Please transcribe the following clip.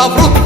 наврут